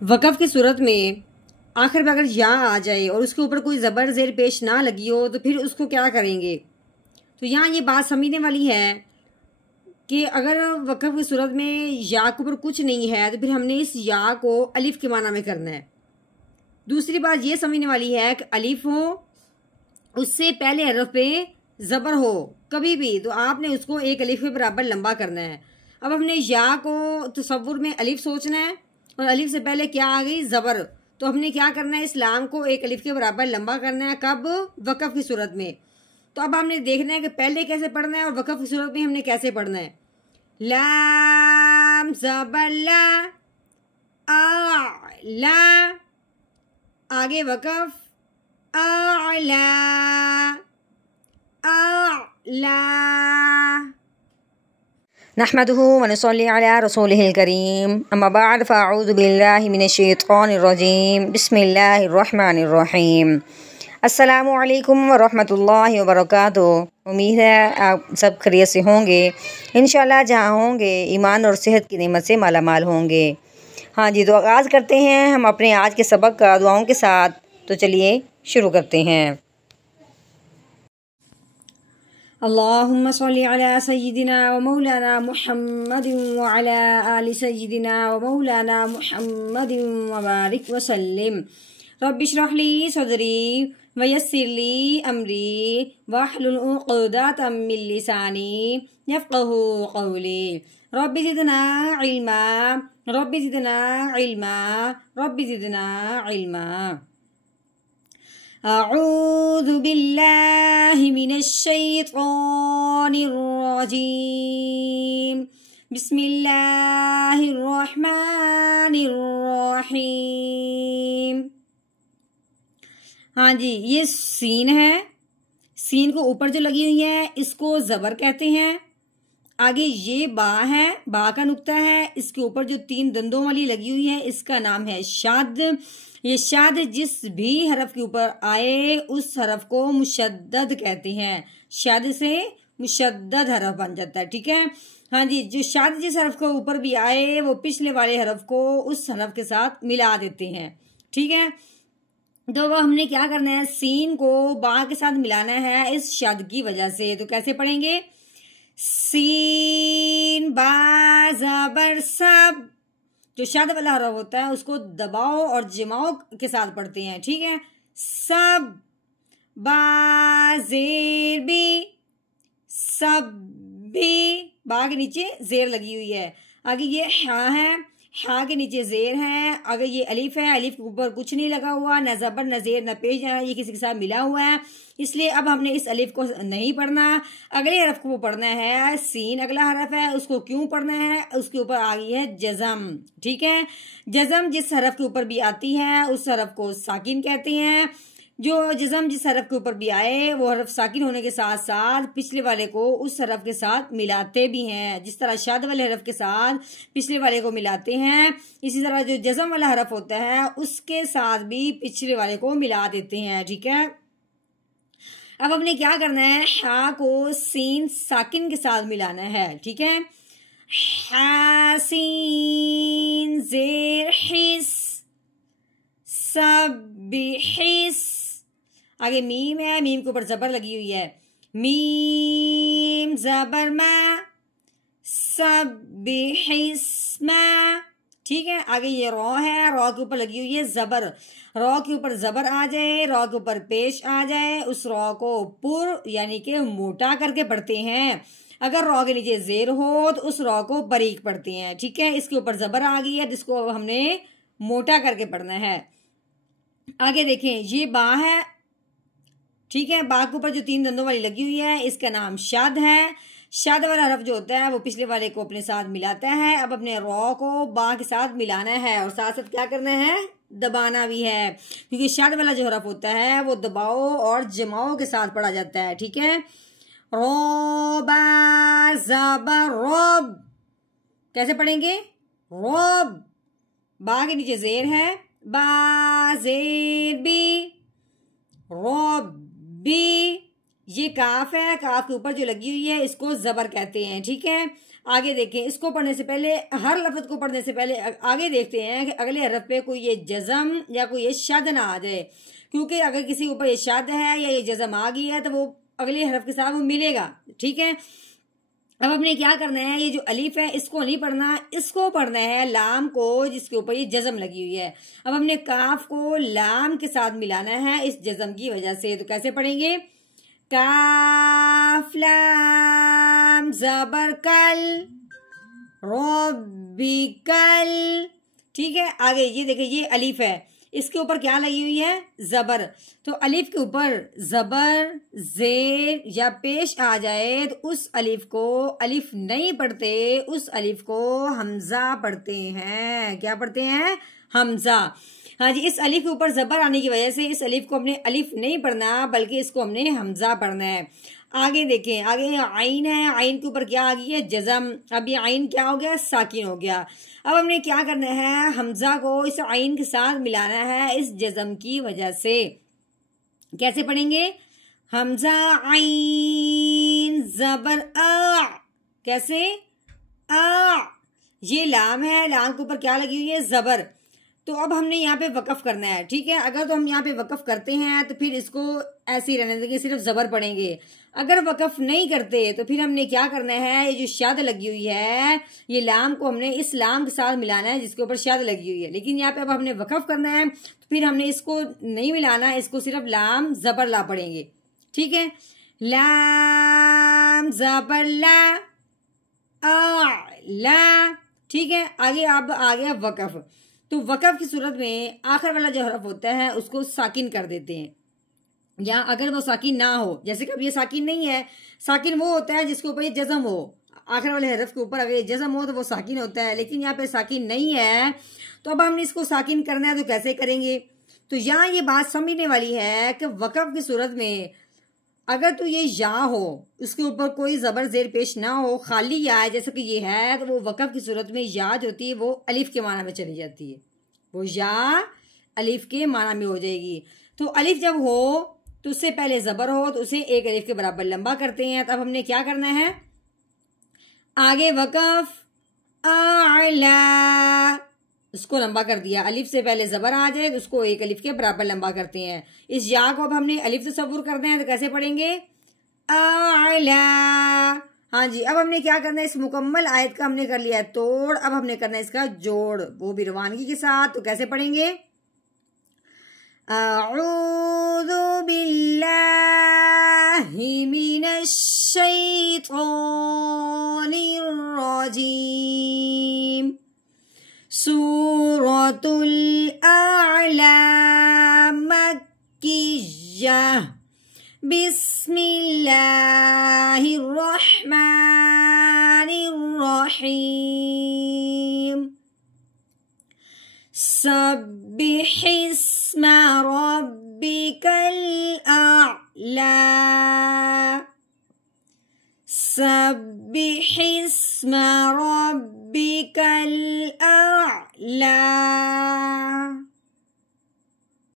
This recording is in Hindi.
वक़फ़ की सूरत में आखिर में अगर या आ जाए और उसके ऊपर कोई ज़बर ज़ेर पेश ना लगी हो तो फिर उसको क्या करेंगे। तो यहाँ ये बात समझने वाली है कि अगर वक़फ़ की सूरत में या के ऊपर कुछ नहीं है तो फिर हमने इस या को अलिफ के माना में करना है। दूसरी बात ये समझने वाली है कि अलिफ हो उससे पहले हरफ पे ज़बर हो कभी भी तो आपने उसको एक अलिफ के बराबर लंबा करना है। अब हमने या को तसव्वुर में अलिफ सोचना है और अलिफ से पहले क्या आ गई ज़बर, तो हमने क्या करना है इस लाम को एक अलिफ के बराबर लंबा करना है। कब? वक़फ़ की सूरत में। तो अब हमने देखना है कि पहले कैसे पढ़ना है और वक़फ़ की सूरत में हमने कैसे पढ़ना है। लाम ज़बर ला, आ ला, आगे वक़फ़ आला आला। नहमदुहु व नसल्ली अला रसूलिहिल करीम अम्मा बअद फ़अऊज़ु बिल्लाहि मिनश्शैतानिर रजीम बिस्मिल्लाहिर रहमानिर रहीम। अस्सलामु अलैकुम व रहमतुल्लाहि व बरकातुहू। उम्मीद है आप सब खैरियत से होंगे। इंशाल्लाह जहाँ होंगे ईमान और सेहत की नेमत से माला माल होंगे। हाँ जी, तो आगाज़ करते हैं हम अपने आज के सबक का दुआओं के साथ। तो चलिए शुरू करते हैं। अल्लाहुम्मा सल्ली अला सय्यिदिना व मौलाना मुहम्मदिन व अला आलि सय्यिदिना व मौलाना मुहम्मदिन व बारिक व सल्लिम। रब्बि इश्रह ली सदरी व यस्सिर ली अमरी वहलुल उक़दतम मिन लिसानी यफ़क़हू क़ौली। Rabbi ज़िदना इल्मा, rabbi ज़िदना इल्मा, rabbi ज़िदना इल्मा। अऊज़ु बिल्लाहि मिनश्शैतानिर रजीम बिस्मिल्लाहिर रहमानिर रहीम। हाँ जी, ये सीन है। सीन को ऊपर जो लगी हुई है इसको ज़बर कहते हैं। आगे ये बा है, बा का नुक्ता है, इसके ऊपर जो 3 दंदों वाली लगी हुई है इसका नाम है शाद। ये शाद जिस भी हरफ के ऊपर आए उस हरफ को मुशद्दद कहते हैं। शाद से मुशद्दद हरफ बन जाता है। ठीक है। हाँ जी, जो शाद जिस हरफ के ऊपर भी आए वो पिछले वाले हरफ को उस हरफ के साथ मिला देते हैं। ठीक है। तो वह हमने क्या करना है, सीन को बा के साथ मिलाना है इस शाद की वजह से। तो कैसे पढ़ेंगे? सीन बा ज़बर सब, जो शाद वाला हरफ होता है उसको दबाओ और जमाओ के साथ पढ़ते हैं। ठीक है। सब बा ज़ेर भी, सब भी, बा के नीचे जेर लगी हुई है। आगे ये हा है, हा के नीचे जेर है। अगर ये अलिफ है, अलिफ के ऊपर कुछ नहीं लगा हुआ, न ज़बर न जेर न पेश, ये किसी के साथ मिला हुआ है, इसलिए अब हमने इस अलिफ को नहीं पढ़ना। अगले हरफ को पढ़ना है। सीन अगला हरफ है, उसको क्यों पढ़ना है? उसके ऊपर आ गई है जज़म। ठीक है। जज़म जिस हरफ के ऊपर भी आती है उस हरफ को साकिन कहते हैं। जो जज़म जिस हरफ के ऊपर भी आए वो हरफ साकिन होने के साथ साथ पिछले वाले को उस हरफ के साथ मिलाते भी हैं। जिस तरह शाद वाले हरफ के साथ पिछले वाले को मिलाते हैं, इसी तरह जो जज़म वाला हरफ होता है उसके साथ भी पिछले वाले को मिला देते हैं। ठीक है। अब हमने क्या करना है, हा को सीन साकिन के साथ मिलाना है। ठीक है। हा सीन ज़ेर हिस, सब हिस। आगे मीम है, मीम के ऊपर ज़बर लगी हुई है। मीम ज़बर मा, सब हिस्मा। ठीक है। आगे ये रॉ है, रॉ के ऊपर लगी हुई है ज़बर। रॉ के ऊपर ज़बर आ जाए, रॉ के ऊपर पेश आ जाए, उस रॉ को पुर यानी कि मोटा करके पढ़ते हैं। अगर रॉ के नीचे जेर हो तो उस रॉ को बारीक पढ़ते हैं। ठीक है। इसके ऊपर ज़बर आ गई है जिसको हमने मोटा करके पढ़ना है। आगे देखें, ये बा है। ठीक है। बा के ऊपर जो 3 दंदों वाली लगी हुई है इसका नाम शाद है। शाद वाला हरफ जो होता है वो पिछले वाले को अपने साथ मिलाता है। अब अपने रॉ को बा के साथ मिलाना है और साथ साथ क्या करना है, दबाना भी है, क्योंकि शाद वाला जो हरफ होता है वो दबाओ और जमाओ के साथ पढ़ा जाता है। ठीक है। रोबा ज़बर रोब, कैसे पढ़ेंगे? रोब, बा के नीचे जेर है, बा जेर बी, रोब बी। ये काफ है, काफ के ऊपर जो लगी हुई है इसको ज़बर कहते हैं। ठीक है, आगे देखें, इसको पढ़ने से पहले, हर लफ्ज़ को पढ़ने से पहले आगे देखते हैं कि अगले हरफ पे कोई ये जज़म या कोई ये शद ना आ जाए, क्योंकि अगर किसी के ऊपर ये शद है या ये जज़म आ गई है तो वो अगले हरफ के साथ वो मिलेगा। ठीक है, अब हमने क्या करना है, ये जो अलीफ है इसको नहीं पढ़ना, इसको पढ़ना है लाम को जिसके ऊपर ये जज़म लगी हुई है। अब हमने काफ को लाम के साथ मिलाना है इस जज़म की वजह से। तो कैसे पढ़ेंगे, काफ लाम ज़बर कल रब्बिकल। ठीक है, आगे ये देखिए, ये अलीफ है, इसके ऊपर क्या लगी हुई है, ज़बर। तो अलीफ के ऊपर ज़बर ज़ेर या पेश आ जाए तो उस अलीफ को अलीफ नहीं पढ़ते, उस अलीफ को हमज़ा पढ़ते हैं। क्या पढ़ते हैं, हमज़ा। हाँ जी, इस अलीफ के ऊपर ज़बर आने की वजह से इस अलीफ को हमने अलीफ नहीं पढ़ना बल्कि इसको हमने हमज़ा पढ़ना है। आगे देखें, आगे आइन है, आइन के ऊपर क्या आ गई है, जज़म। अब ये आइन क्या हो गया, साकिन हो गया। अब हमने क्या करना है, हमज़ा को इस आइन के साथ मिलाना है इस जज़म की वजह से। कैसे पढ़ेंगे, हमज़ा आइन ज़बर आ। कैसे, आ। ये लाम है, लाम के ऊपर क्या लगी हुई है, ज़बर। तो अब हमने यहाँ पे वक़फ़ करना है। ठीक है, अगर तो हम यहाँ पे वक़फ़ करते हैं तो फिर इसको ऐसे ही रहने देंगे, सिर्फ ज़बर पढ़ेंगे। अगर वक़फ़ नहीं करते तो फिर हमने क्या करना है, ये जो शाद लगी हुई है ये लाम को हमने इस लाम के साथ मिलाना है जिसके ऊपर शाद लगी हुई है। लेकिन यहाँ पे अब हमने वक़फ़ करना है तो फिर हमने इसको नहीं मिलाना, इसको सिर्फ लाम ज़बर ला पढ़ेंगे। ठीक है, लाम ज़बर ला, आ ला। ठीक है, आगे अब आ गया वक़फ़। तो वक़फ़ की सूरत में आखिर वाला जो हरफ होता है उसको साकिन कर देते हैं, या अगर वो साकिन ना हो, जैसे कि अब ये साकिन नहीं है, साकिन वो होता है जिसके ऊपर ये जज़म हो, आखिर वाले हरफ के ऊपर अगर ये जज़म हो तो वो साकिन होता है। लेकिन यहाँ पे साकिन नहीं है, तो अब हमने इसको साकिन करना है, तो कैसे करेंगे। तो यहाँ ये बात समझने वाली है कि वक़फ़ की सूरत में अगर तो ये या हो, उसके ऊपर कोई ज़बर ज़ेर पेश ना हो, खाली या है जैसे कि ये है, तो वो वक़फ़ की सूरत में या जो होती है वो अलिफ के माना में चली जाती है, वो या अलिफ के माना में हो जाएगी। तो अलिफ जब हो तो उससे पहले ज़बर हो तो उसे एक अलिफ के बराबर लंबा करते हैं। तब हमने क्या करना है, आगे वक़फ़ आला, उसको लंबा कर दिया, अलिफ से पहले ज़बर आ जाए तो उसको एक अलिफ के बराबर लंबा करते हैं। इस या को अब हमने अलिफ से तसव्वुर करना है तो कैसे पढ़ेंगे, आला। हाँ जी, अब हमने क्या करना है, इस मुकम्मल आयत का हमने कर लिया है तोड़, अब हमने करना है इसका जोड़, वो भी रवानगी के साथ। तो कैसे पढ़ेंगे, अऊज़ु बिल्लाहि मिनश शैतानिर रजीम, सूरतुल आला मक्किय्या, बिस्मिल्लाहिर रहमानिर रहीम, सब्बिहिस्मा रब्बिकल आला, सब्बिहिस्मा रब्बिकल आला।